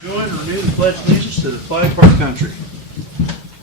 Join and renew the pledge of allegiance to the flag of our country.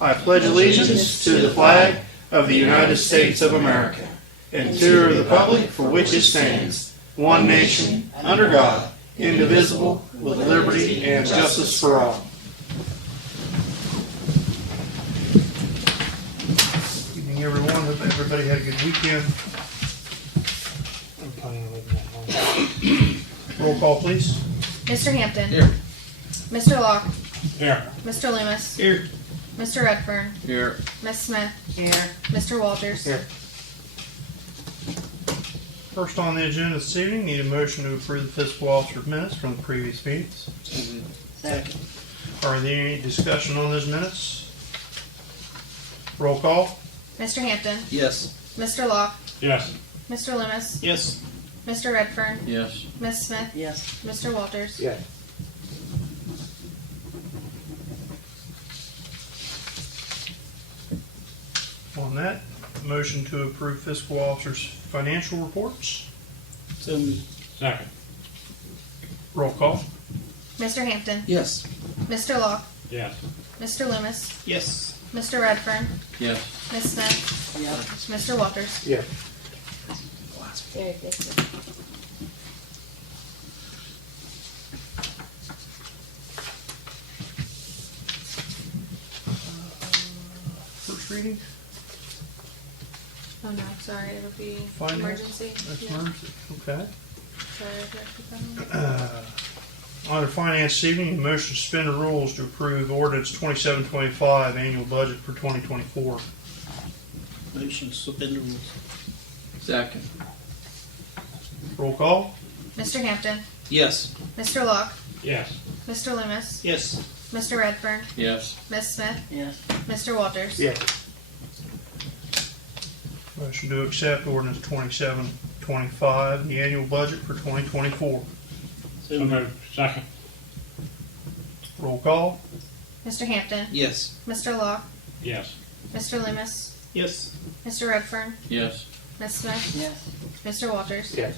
I pledge allegiance to the flag of the United States of America and to the republic for which it stands, one nation, under God, indivisible, with liberty and justice for all. Good evening, everyone. Hope everybody had a good weekend. I'm planning on living that long. Roll call, please. Mr. Hampton. Here. Mr. Locke. Here. Mr. Loomis. Here. Mr. Redfern. Here. Ms. Smith. Here. Mr. Walters. Here. First on the agenda this evening, need a motion to approve the fiscal officer's minutes from the previous meetings. Second. Are there any discussion on those minutes? Roll call. Mr. Hampton. Yes. Mr. Locke. Yes. Mr. Loomis. Yes. Mr. Redfern. Yes. Ms. Smith. Yes. Mr. Walters. Yes. On that, motion to approve fiscal officer's financial reports. So moved. Second. Roll call. Mr. Hampton. Yes. Mr. Locke. Yes. Mr. Loomis. Yes. Mr. Redfern. Yes. Ms. Smith. Yes. Mr. Walters. Yes. Very good. First reading. Oh no, sorry, it'll be Finance? emergency. That's Yeah. emergency. Okay. Sorry, I corrected that one. Under finance this evening, a motion to suspend the rules to approve ordinance 2725 annual budget for 2024. Motion to suspend the rules. Second. Roll call. Mr. Hampton. Yes. Mr. Locke. Yes. Mr. Loomis. Yes. Mr. Redfern. Yes. Ms. Smith. Yes. Mr. Walters. Yes. Motion to accept ordinance 2725, the annual budget for 2024. So moved. Second. Roll call. Mr. Hampton. Yes. Mr. Locke. Yes. Mr. Loomis. Yes. Mr. Redfern. Yes. Ms. Smith. Yes. Mr. Walters. Yes.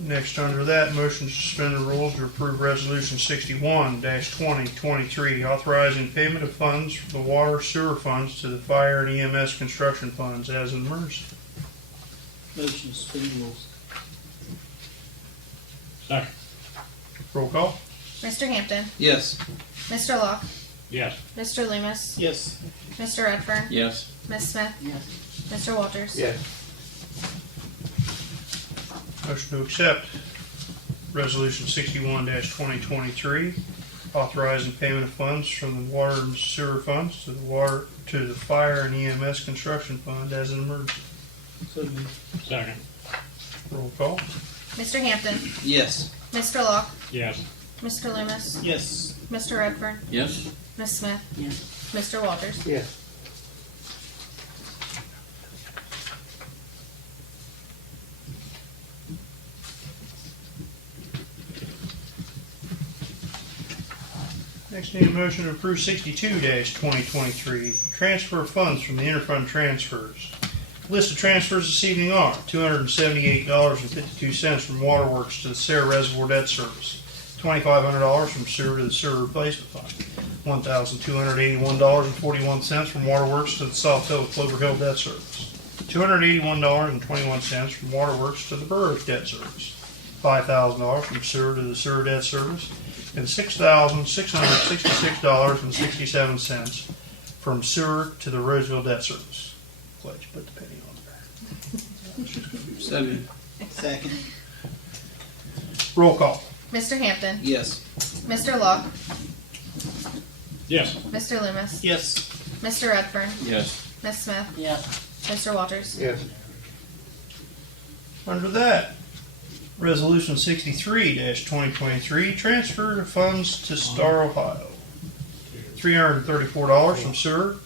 Next, under that, motion to suspend the rules to approve resolution 61-2023, authorizing payment of funds from the water sewer funds to the fire and EMS construction funds as an emergency. Motion to suspend the rules. Second. Roll call. Mr. Hampton. Yes. Mr. Locke. Yes. Mr. Loomis. Yes. Mr. Redfern. Yes. Ms. Smith. Yes. Mr. Walters. Yes. Motion to accept resolution 61-2023, authorizing payment of funds from the water and sewer funds to the fire and EMS construction fund as an emergency. So moved. Second. Roll call. Mr. Hampton. Yes. Mr. Locke. Yes. Mr. Loomis. Yes. Mr. Redfern. Yes. Ms. Smith. Yes. Mr. Walters. Yes. Next, need a motion to approve 62-2023, transfer of funds from the interfund transfers. List of transfers this evening are $278.52 from Waterworks to the Sarah Reservoir Debt Service, $2,500 from sewer to the sewer replacement fund, $1,281.41 from Waterworks to the South Hill Clover Hill Debt Service, $281.21 from Waterworks to the Burroughs Debt Service, $5,000 from sewer to the sewer debt service, and $6,666.67 from sewer to the Roseville Debt Service. Glad you put the penny on there. So moved. Second. Roll call. Mr. Hampton. Yes. Mr. Locke. Yes. Mr. Loomis. Yes. Mr. Redfern. Yes. Ms. Smith. Yes. Mr. Walters. Yes. Under that, resolution 63-2023, transfer of funds to Star Ohio. $334 from sewer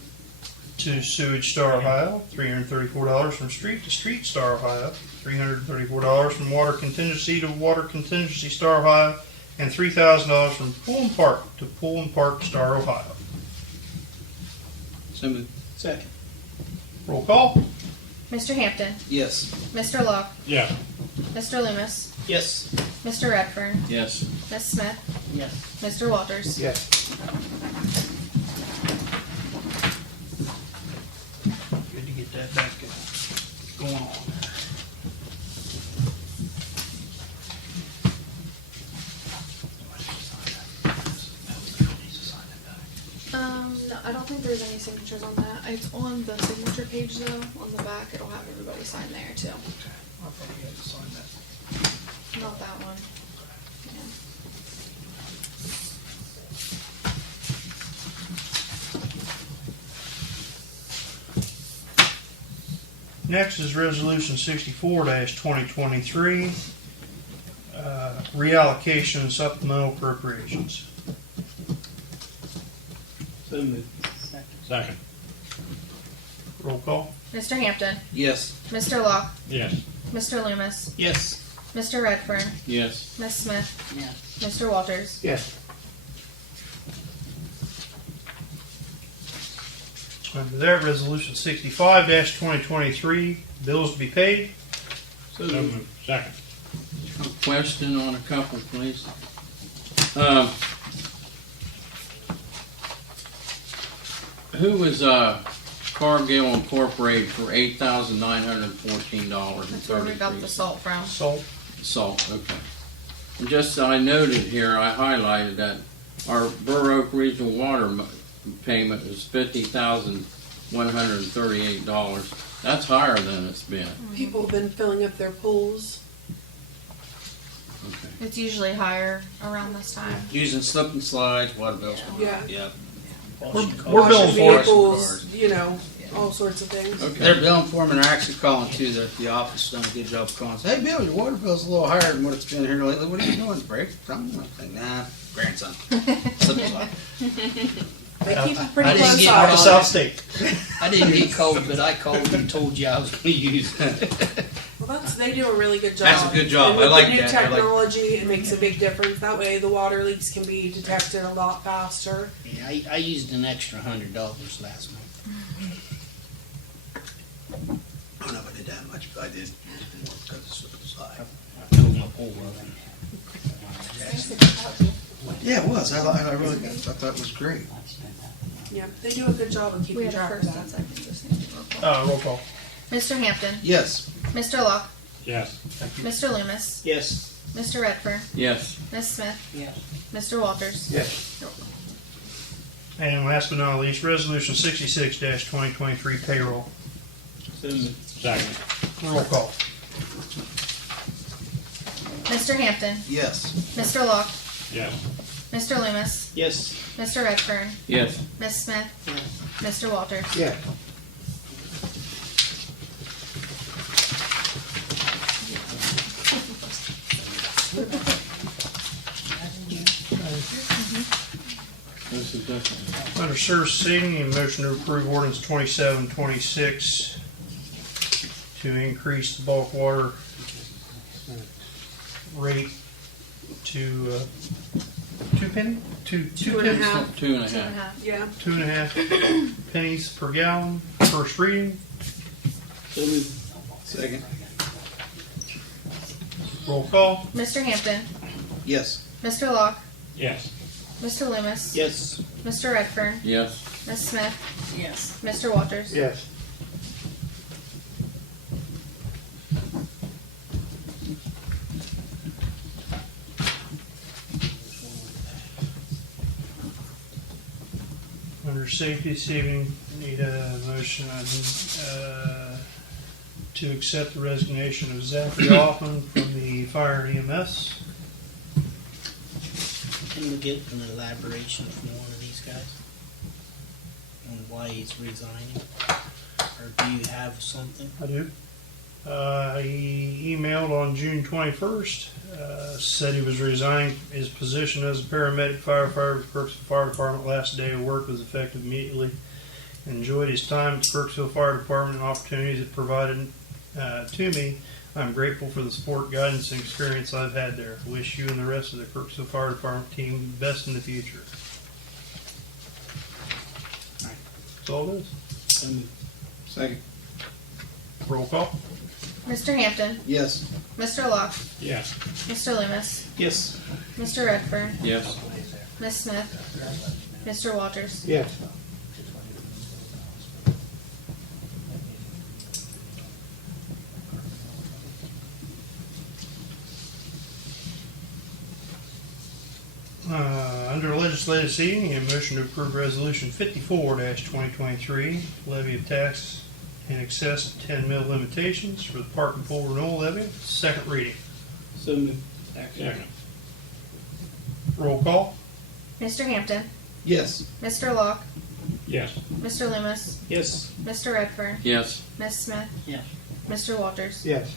to sewage Star Ohio, $334 from street to street Star Ohio, $334 from water contingency to water contingency Star Ohio, and $3,000 from Pool and Park to Pool and Park Star Ohio. So moved. Second. Roll call. Mr. Hampton, Yes. Mr. Locke, Yes. Mr. Loomis, Yes. Mr. Redfern, Yes. Ms. Smith, Yes. Mr. Walters. Yes. Good to get that back going on. No, I don't think there's any signatures on that. It's on the signature page though. On the back, it'll have everybody sign there too. I thought you had to sign that. Not that one. Yeah. Next is Resolution 64-2023, reallocation and supplemental appropriations. So moved. Second. Roll call. Mr. Hampton, Yes. Mr. Locke, Yes. Mr. Loomis, Yes. Mr. Redfern, Yes. Ms. Smith, Yes. Mr. Walters. Yes. Under that, Resolution 65-2023, bills to be paid. So So moved. moved. Second. A question on a couple, please. Who was Cargill Incorporated for $8,914 That's where we got the salt from. Salt. Salt, okay. And just I noted here, I highlighted that our Burr Oak Regional Water payment is $50,138. That's higher than it's been. People have been filling up their pools. Okay. It's usually higher around this time. Using slip and slides, water bills. Yeah. Yep. We're billing Washing for it. vehicles, you know, all sorts of things. Okay. They're billing for them, and they're actually calling too. The office done a good job of calling. Say, hey, Bill, your water bill's a little higher than what it's been here lately. What are you doing? Break something? I think, nah, grandson. Slip and slide. They keep a I pretty didn't close get eye all on the it. South State. I didn't get cold, but I called and told you I was going to use it. Well, they do a really good job. That's a good job. And with I like the new that. I like- technology, it makes a big difference. That way, the water leaks can be detected a lot faster. Yeah, I used an extra $100 last month. I don't know if I did that much, but I did more because of slip and slide. I filled my pool up. Yeah, it was. I really I thought it was great. Yeah, they do a good job of We keeping have a track of first that. and second. Just need to roll call. Roll call. Mr. Hampton, Yes. Mr. Locke, Yes. Mr. Loomis, Yes. Mr. Redfern, Yes. Ms. Smith, Yes. Mr. Walters. Yes. And last but not least, Resolution 66-2023, payroll. So moved. Second. Roll call. Mr. Hampton, Yes. Mr. Locke, Yes. Mr. Loomis, Yes. Mr. Redfern, Yes. Ms. Smith, Yes. Mr. Walters. Yeah. This is different. Under servicing, a motion to approve ordinance 2726 to increase the bulk water rate to 2 penny? Two Two and a pennies? half. 2.5. 2.5. Yeah. 2.5 pennies per gallon, first reading. So moved. Second. Roll call. Mr. Hampton, Yes. Mr. Locke, Yes. Mr. Loomis, Yes. Mr. Redfern, Yes. Ms. Smith, Yes. Mr. Walters. Yes. Under safety saving, need a motion to accept the resignation of Zachary Hoffman from the fire and EMS. Can we get an elaboration from one of these guys on why he's resigning? Or do you have something? I do. He emailed on June 21st, said he was resigning his position as a paramedic firefighter with Crooksville Fire Department. Last day of work was effective immediately. Enjoyed his time at the Crooksville Fire Department and opportunities it provided to me. I'm grateful for the support, guidance, and experience I've had there. Wish you and the rest of the Crooksville Fire Department team the best in the future. That's all it is. So moved. Second. Roll call. Mr. Hampton, Yes. Mr. Locke, Yes. Mr. Loomis, Yes. Mr. Redfern, Yes. Ms. Smith, Mr. Walters. Yes. Under legislative seating, a motion to approve resolution 54-2023, levy of tax in excess of 10 mil limitations for the park and pool renewal levy. Second reading. So moved. Second. Roll call. Mr. Hampton, Yes. Mr. Locke, Yes. Mr. Loomis, Yes. Mr. Redfern, Yes. Ms. Smith, Yes. Mr. Walters. Yes.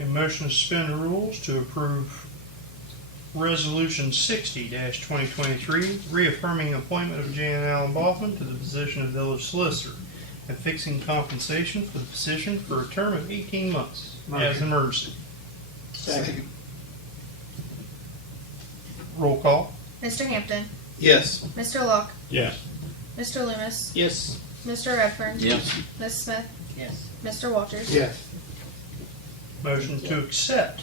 A motion to suspend the rules to approve resolution 60-2023, reaffirming appointment of Jan Allen Bachman to the position of village solicitor and fixing compensation for the position for a term of 18 months as an emergency. Second. Roll call. Mr. Hampton, Yes. Mr. Locke, Yes. Mr. Loomis, Yes. Mr. Redfern, Yes. Ms. Smith, Yes. Mr. Walters. Yes. Motion to accept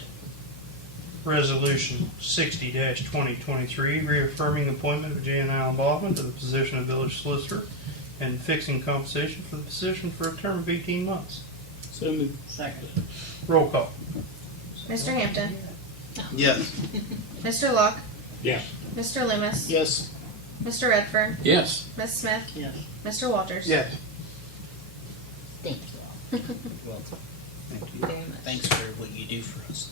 resolution 60-2023, reaffirming appointment of Jan Allen Bachman to the position of village solicitor and fixing compensation for the position for a term of 18 months. So moved. Second. Roll call. Mr. Hampton, Yes. Mr. Locke, Yes. Mr. Loomis, Yes. Mr. Redfern, Yes. Ms. Smith, Yes. Mr. Walters. Yes. Thank you all. Welcome. Thank you. Very much. Thanks for what you do for us.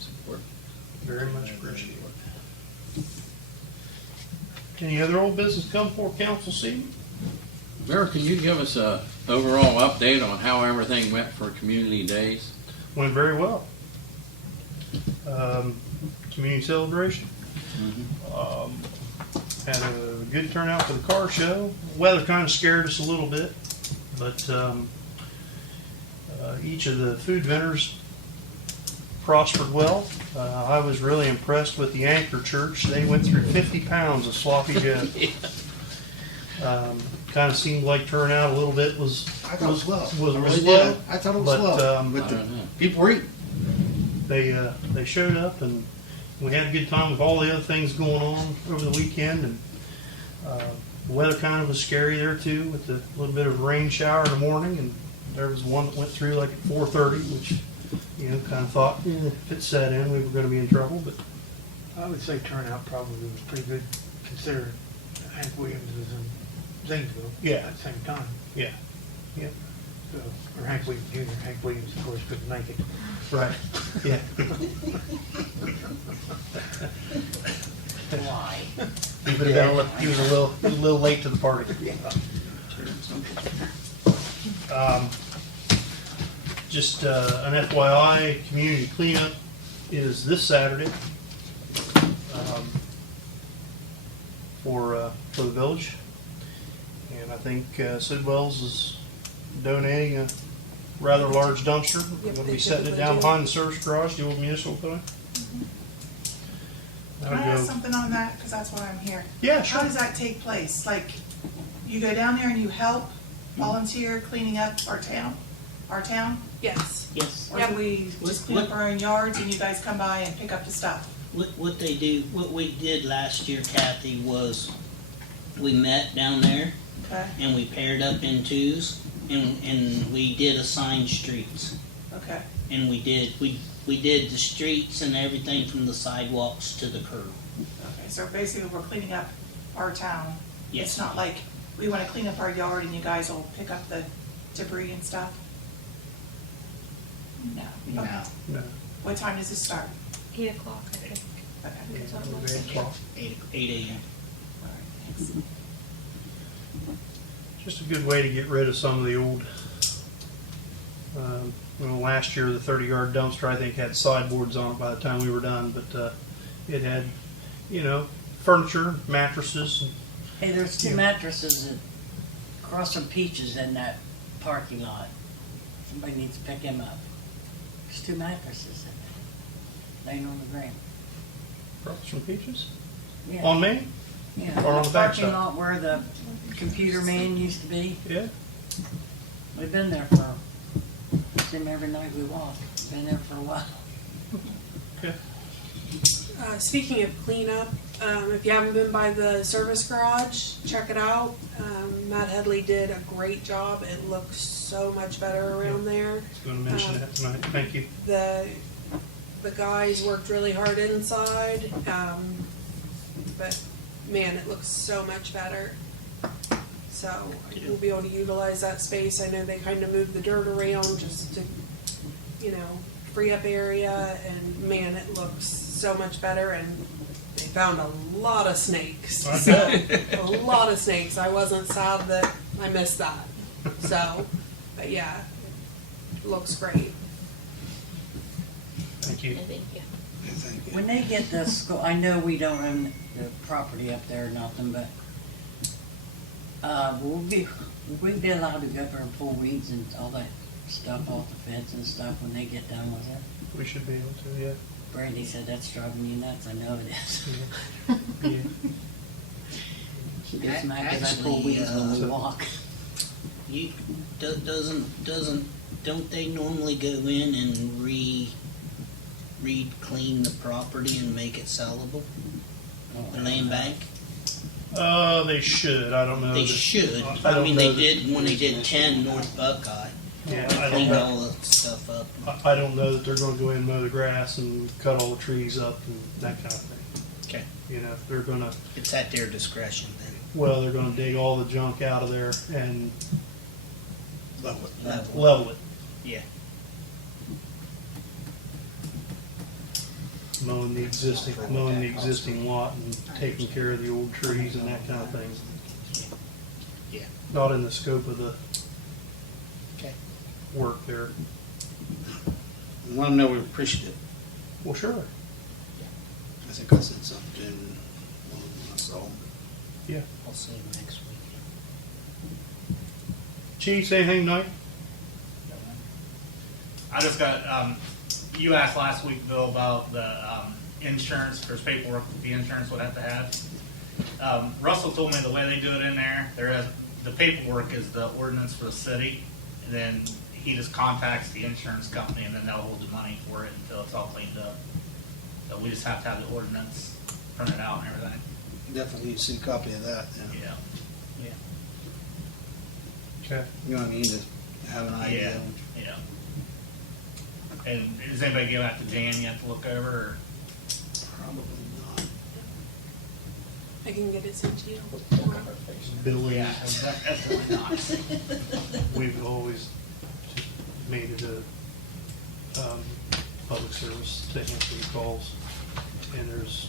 Support. Very much appreciated. Any other old business come before council this evening? Mayor, can you give us a overall update on how everything went for community days? Went very well. Community celebration. Had a good turnout for the car show. Weather kind of scared us a little bit, but each of the food vendors prospered well. I was really impressed with the Anchor Church. They went through 50 pounds of sloppy Joe. Kind of seemed like turnout a little bit was I thought it was low. was I really slow, did. I thought it was but, slow. um, But I the don't know. people were eating. they showed up and we had a good time with all the other things going on over the weekend, and the weather kind of was scary there too, with a little bit of rain shower in the morning, and there was one that went through like at 4:30, which kind of thought if it set in we were going to be in trouble, but I would say turnout probably was pretty good considering Hank Williams was in Zanesville Yeah. at the same time. yeah, So, or Hank Williams Jr. Hank Williams, of course, couldn't make it. right, yeah. Why? He was a little late to the party. Just an FYI, community cleanup is this Saturday for the village, and I think Sid Wells is donating a rather large dumpster. We're Yep, going to they be setting it typically down do. behind the service garage, the old municipal building. Can I ask something on that? Because that's why I'm here. Yeah, How sure. does that take place? Like, you go down there and you help volunteer cleaning up our town? Our town? Yes. Yes. Or do we just clean up our own yards and you guys come by and pick up the stuff? What they do, what we did last year, Kathy, was we met down there Okay, and we paired up in twos and we did assigned streets. okay, And we did the streets and everything from the sidewalks to the curb. okay. So basically, we're cleaning up our town. Yes. It's not like we want to clean up our yard and you guys will pick up the debris and stuff? No. Okay. No. What time does it start? 8 o'clock, I think. Okay. Is what it was. 8 o'clock. 8 a.m. All right, thanks. Just a good way to get rid of some of the old, last year the 30-yard dumpster I think had sideboards on it by the time we were done, but it had, furniture, mattresses. Hey, there's two mattresses across from Peaches in that parking lot. Somebody needs to pick him up. There's two mattresses in laying on the ground. Across from Peaches? Yeah. On Main? Yeah, or on the parking backside? lot where the computer man used to be. Yeah. We've been there for, see him every night we walk. Been there for a while. Speaking of cleanup, if you haven't been by the service garage, check it out. Matt Headley did a great job. It looks so much better around there. I was going to mention that tonight. Thank you. The guys worked really hard inside, but man, it looks so much better. So we'll be able to utilize that space. I know they kind of moved the dirt around just to, free up area, and man, it looks so much better. And they found a lot of snakes. So, a lot of snakes. I wasn't sad that I missed that. So, but yeah, it looks great. Thank you. Thank you. When they get the school, I know we don't own the property up there or nothing, but will we be allowed to go up there and pull weeds and all that stuff off the fence and stuff when they get done with it? We should be able to, yeah. Brandy said that's driving you nuts. I know it is. Yeah. She gets mad because I pull weeds when we walk. You, don't they normally go in and clean the property and make it sellable? The land bank? They should. I don't know. They that- should. I don't I mean, know they that- did when they did 10 North Buckeye. Yeah, They I don't cleaned know. all the stuff up. I don't know that they're going to go in and mow the grass and cut all the trees up and that kind of thing. Okay. They're going to, It's at their discretion then. well, they're going to dig all the junk out of there and Level. level it. Yeah. Mowing the existing lot and taking care of the old trees and that kind of thing. Yeah. Not in the scope of the Okay. work there. Let them know we appreciate it. Well, sure. I think I said something to him when I saw him. Yeah. I'll see you next week. Chief, say anything tonight? I just got, you asked last week, Bill, about the insurance, there's paperwork that the insurance would have to have. Russell told me the way they do it in there, the paperwork is the ordinance for the city, and then he just contacts the insurance company, and then they'll hold the money for it until it's all cleaned up. So we just have to have the ordinance printed out and everything. Definitely need to see a copy of that. Yeah. Yeah. Okay. You know what I mean? To have an idea. Yeah. And is anybody giving that to Jan yet to look over, or? Probably not. I can get it sent to you. Billy, Yeah, that's really nice. we've always just made it a public service to answer the calls. And there's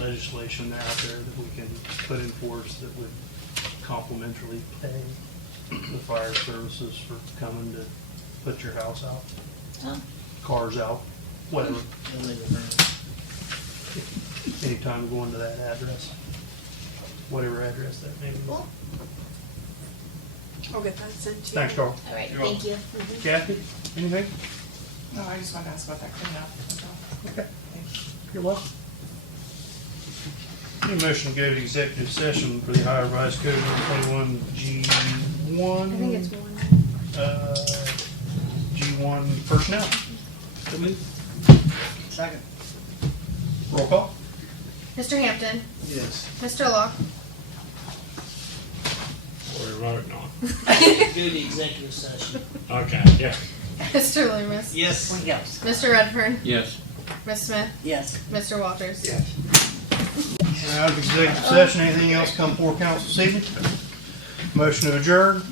legislation out there that we can put in force that would complimentarily pay the fire services for coming to put your house out, cars out, whatever. Anytime going to that address, whatever address that may be. Cool. I'll get that sent to you. Thanks, Carl. All right, You're thank you. Kathy, anything? No, I just wanted to ask about that cleanup. Okay. You're welcome. Need a motion to go to executive session for the Ohio Revised Code 121G1. I think it's one. G1 personnel. Second. Roll call. Mr. Hampton, Yes. Mr. Locke, We're voting on. Go to executive session. Okay, yeah. Mr. Loomis, Yes. Yes. Mr. Redfern, Yes. Ms. Smith, Yes. Mr. Walters. Out of executive session, anything else come before council this evening? Motion to adjourn.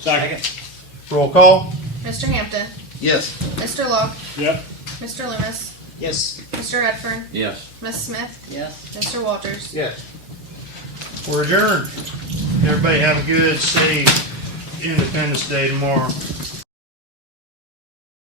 Second. Roll call. Mr. Hampton, Yes. Mr. Locke, Yep. Mr. Loomis, Yes. Mr. Redfern, Yes. Ms. Smith, Yes. Mr. Walters. Yes. We're adjourned. Everybody have a good, safe Independence Day tomorrow.